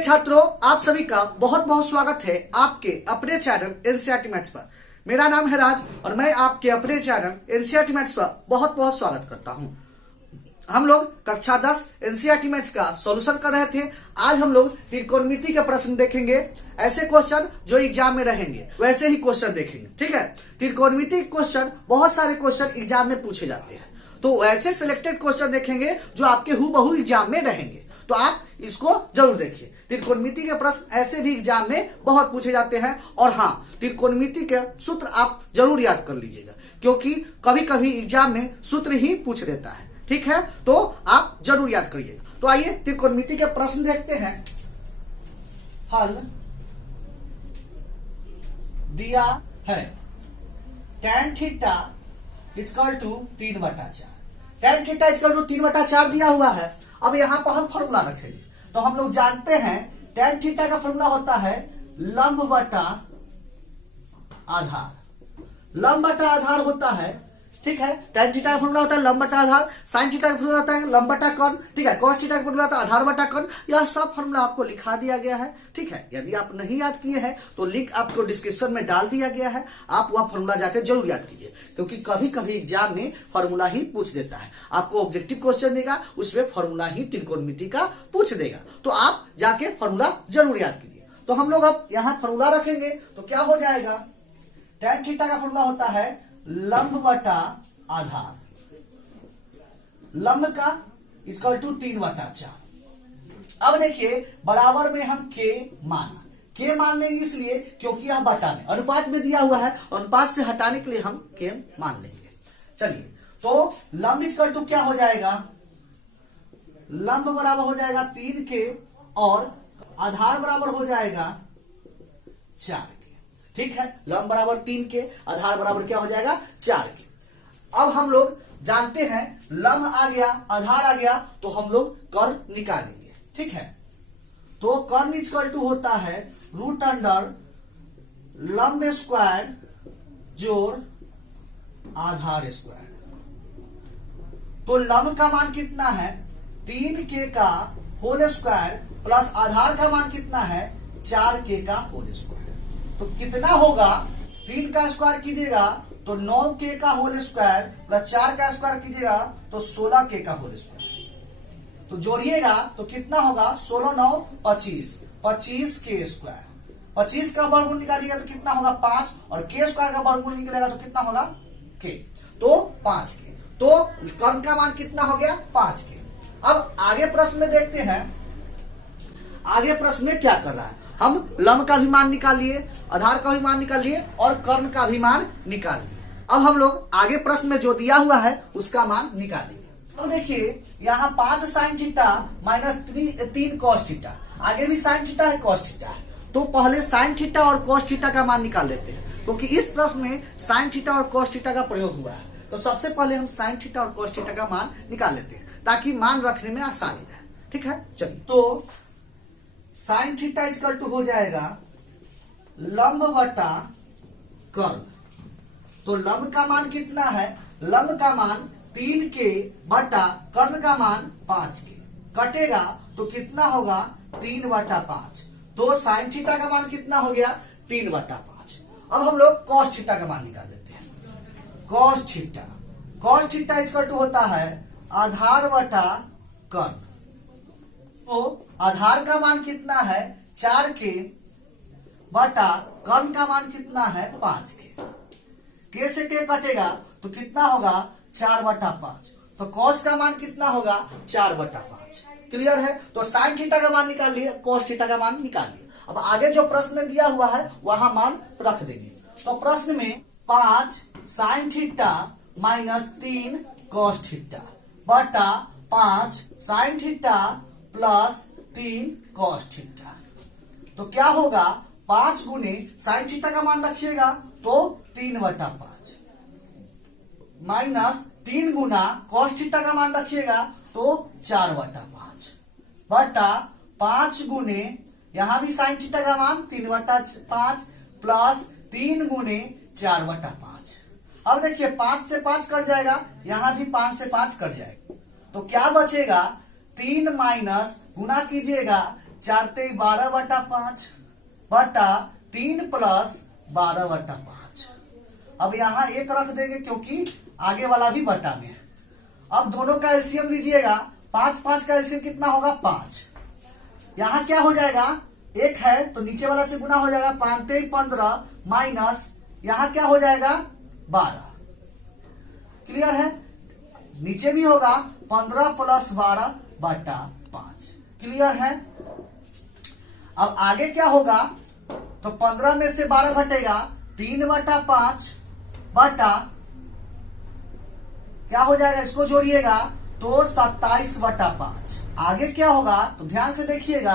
प्रिय छात्रों, आप सभी का बहुत बहुत स्वागत है आपके अपने चैनल एनसीईआरटी मैथ्स पर। मेरा नाम है राज और मैं आपके अपने चैनल एनसीईआरटी मैथ्स पर बहुत बहुत स्वागत करता हूं। हम लोग कक्षा 10 एनसीईआरटी मैथ्स का सॉल्यूशन कर रहे थे। आज हम लोग त्रिकोणमिति के प्रश्न देखेंगे। ऐसे क्वेश्चन जो एग्जाम में रहेंगे वैसे ही क्वेश्चन देखेंगे, ठीक है। त्रिकोणमिति क्वेश्चन बहुत सारे क्वेश्चन एग्जाम में पूछे जाते हैं, तो ऐसे सिलेक्टेड क्वेश्चन देखेंगे जो आपके हूबहू एग्जाम में रहेंगे, तो आप इसको जरूर देखिए। त्रिकोणमिति के प्रश्न ऐसे भी एग्जाम में बहुत पूछे जाते हैं। और हाँ, त्रिकोणमिति के सूत्र आप जरूर याद कर लीजिएगा, क्योंकि कभी कभी एग्जाम में सूत्र ही पूछ देता है, ठीक है। तो आप जरूर याद करिएगा। तो आइए त्रिकोणमिति के प्रश्न देखते हैं। हल दिया है tan theta equal to 3/4। tan theta equal to 3/4 दिया हुआ है। अब यहां पर हम फॉर्मूला रखेंगे। तो हम लोग जानते हैं tan थीटा का फॉर्मूला होता है लंब बटा आधार। लंब बटा आधार होता है, ठीक है। tan थीटा का फॉर्मूला होता है लंब बटा आधार। sin थीटा का फॉर्मूला होता है लंब बटा कर्ण, ठीक है। cos थीटा का फॉर्मूला होता है आधार बटा कर्ण। यह सब फॉर्मूला आपको लिखा दिया गया है, ठीक है। यदि आप नहीं याद किए हैं तो लिंक आपको डिस्क्रिप्शन में डाल दिया गया है, आप वह फॉर्मूला जाकर जरूर याद कीजिए, क्योंकि कभी कभी एग्जाम में फॉर्मूला ही पूछ देता है। आपको ऑब्जेक्टिव क्वेश्चन देगा, उसमें फॉर्मूला ही त्रिकोणमिति का पूछ देगा, तो आप जाके फॉर्मूला जरूर याद कीजिए। तो हम लोग अब यहाँ फॉर्मूला रखेंगे तो क्या हो जाएगा, tan थीटा का फॉर्मूला होता है लंब बटा आधार। लंब का इक्वल टू 3/4। अब देखिए बराबर में हम के मान लेंगे, इसलिए क्योंकि यह बटा में अनुपात में दिया हुआ है, अनुपात से हटाने के लिए हम के मान लेंगे। चलिए, तो लंब इक्वल टू क्या हो जाएगा, लंब बराबर हो जाएगा 3 के और आधार बराबर हो जाएगा 4 के, ठीक है। लंब बराबर 3 के, आधार बराबर क्या हो जाएगा 4 के। अब हम लोग जानते हैं लंब आ गया, आधार आ गया, तो हम लोग कर्ण निकालेंगे, ठीक है। तो कर्ण इक्वल टू होता है रूट अंडर लंब स्क्वायर जोड़ आधार स्क्वायर। तो लंब का मान कितना है 3 के का होल स्क्वायर प्लस आधार का मान कितना है 4 के का होल स्क्वायर। तो कितना होगा, 3 का स्क्वायर कीजिएगा तो 9 के का होल स्क्वायर प्लस 4 का स्क्वायर कीजिएगा तो 16 के का होल स्क्वायर। तो जोड़िएगा तो कितना होगा 16 9 25, 25 के स्क्वायर। 25 का वर्गमूल निकालिएगा तो कितना होगा 5, और के स्क्वायर का वर्गमूल निकलेगा तो कितना होगा के, तो 5 के। तो कर्ण का मान कितना हो गया 5 के। अब आगे प्रश्न में देखते हैं, आगे प्रश्न में क्या कर रहा है। हम लंब का भी मान निकाल लिए, आधार का भी मान निकाल लिए और कर्ण का भी मान निकाल लिए। अब हम लोग आगे प्रश्न में जो दिया हुआ है उसका मान निकालेंगे। अब देखिए यहाँ 5 sine theta minus 3 cos theta, आगे भी साइन थीटा है कॉस थीटा है। तो पहले साइन थीटा और कॉस थीटा का मान निकाल लेते हैं, क्योंकि इस प्रश्न में साइन थीटा और कॉस थीटा का प्रयोग हुआ है। तो सबसे पहले हम साइन थीटा और कॉस थीटा का मान निकाल लेते हैं, ताकि मान रखने में आसानी रहे, ठीक है। चलिए, तो साइन थीटा इक्वल टू हो जाएगा लंब बटा कर्ण। तो लंब का मान कितना है, लंब का मान 3 के बटा कर्ण का मान 5 के, कटेगा तो कितना होगा 3/5। तो साइन थीटा का मान कितना हो गया 3/5। अब हम लोग कॉस थीटा का मान निकाल लेते हैं। कॉस थीटा इक्वल टू होता है आधार बटा कर्ण। तो आधार का मान कितना है 4 के बटा कर्ण का मान कितना है 5 के से के कटेगा तो कितना होगा 4/5। तो कॉस का मान कितना होगा 4/5। क्लियर है। तो साइन थीटा का मान निकाल लिए, कॉस थीटा का मान निकाल लिए। अब आगे जो प्रश्न में दिया हुआ है वहां मान रख देंगे। तो प्रश्न में 5 sine theta minus 3 cos theta बटा 5 sine theta plus 3 cos theta. तो क्या होगा 5 गुने साइन थीटा का मान रखिएगा तो 3/5 माइनस 3 गुना कॉस थीटा का मान रखिएगा तो 4/5 बटा 5 गुने यहां भी साइन थीटा का मान 3/5 प्लस 3 गुने 4/5। अब देखिए 5 से 5 कट जाएगा, यहां भी 5 से 5 कट जाएगा, तो क्या बचेगा 3 माइनस गुना कीजिएगा 4 तेई 12/5 बटा 3 प्लस 12/5। अब यहां एक रख देंगे क्योंकि आगे वाला भी बटा में है। अब दोनों का एलसीएम लीजिएगा, 5 का एलसीएम कितना होगा 5। यहां क्या हो जाएगा, एक है तो नीचे वाला से गुना हो जाएगा, 5 तेई 15 माइनस यहां क्या हो जाएगा 12। क्लियर है, नीचे भी होगा 15 प्लस 12/5। क्लियर है। अब आगे क्या होगा, तो 15 में से 12 घटेगा, 3/5 बटा क्या हो जाएगा, इसको जोड़िएगा तो 27/5। आगे क्या होगा, तो ध्यान से देखिएगा,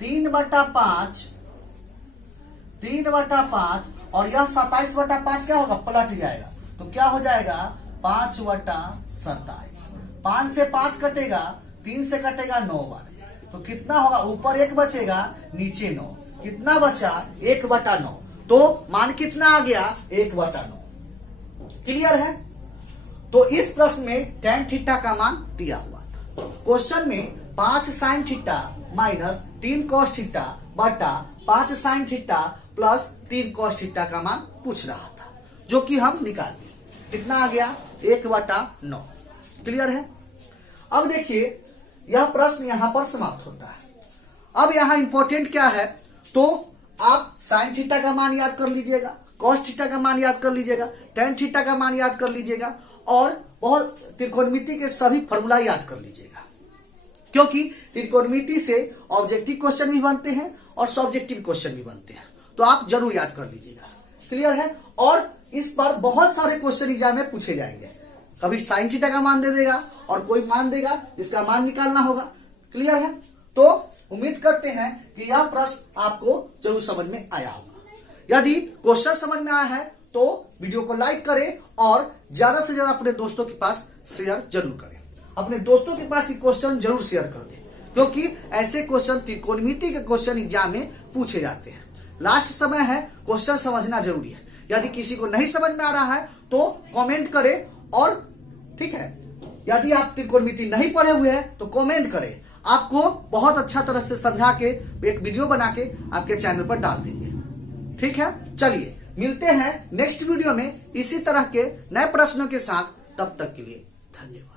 3/5 और यह 27/5 क्या होगा, पलट जाएगा तो क्या हो जाएगा 5/27। 5 से 5 कटेगा, 3 से कटेगा 9 बार, तो कितना होगा, ऊपर 1 बचेगा नीचे 9, कितना बचा 1/9। तो मान कितना आ गया 1/9। क्लियर है। तो इस प्रश्न में tan थीटा का मान दिया हुआ था। क्वेश्चन में 5 sin theta minus 3 cos theta बटा 5 sin theta plus 3 cos theta का मान पूछ रहा था, जो कि हम निकाल दिए। कितना आ गया 1/9। क्लियर है। अब देखिए यह प्रश्न यहां पर समाप्त होता है। अब यहां इंपॉर्टेंट क्या है, तो आप sin थीटा का मान याद कर लीजिएगा, cos थीटा का मान याद कर लीजिएगा, tan थीटा का मान याद कर लीजिएगा और बहुत त्रिकोणमिति के सभी फॉर्मूला याद कर लीजिएगा, क्योंकि त्रिकोणमिति से ऑब्जेक्टिव क्वेश्चन भी बनते हैं और सब्जेक्टिव क्वेश्चन भी बनते हैं, तो आप जरूर याद कर लीजिएगा। क्लियर है। और इस पर बहुत सारे क्वेश्चन एग्जाम में पूछे जाएंगे, कभी sin थीटा का मान दे देगा और कोई मान देगा जिसका मान निकालना होगा। क्लियर है। तो उम्मीद करते हैं कि यह प्रश्न आपको जरूर समझ में आया होगा। यदि क्वेश्चन समझ में आया है तो वीडियो को लाइक करें और ज्यादा से ज्यादा अपने दोस्तों के पास शेयर जरूर करें। अपने दोस्तों के पास ये क्वेश्चन जरूर शेयर कर दें, क्योंकि ऐसे क्वेश्चन त्रिकोणमिति के क्वेश्चन एग्जाम में पूछे जाते हैं। लास्ट समय है, क्वेश्चन समझना जरूरी है। यदि किसी को नहीं समझ में आ रहा है तो कमेंट करें, और ठीक है, यदि आप त्रिकोणमिति नहीं पढ़े हुए हैं तो कमेंट करें, आपको बहुत अच्छा तरह से समझा के एक वीडियो बना के आपके चैनल पर डाल देंगे। ठीक है, चलिए मिलते हैं नेक्स्ट वीडियो में इसी तरह के नए प्रश्नों के साथ। तब तक के लिए धन्यवाद।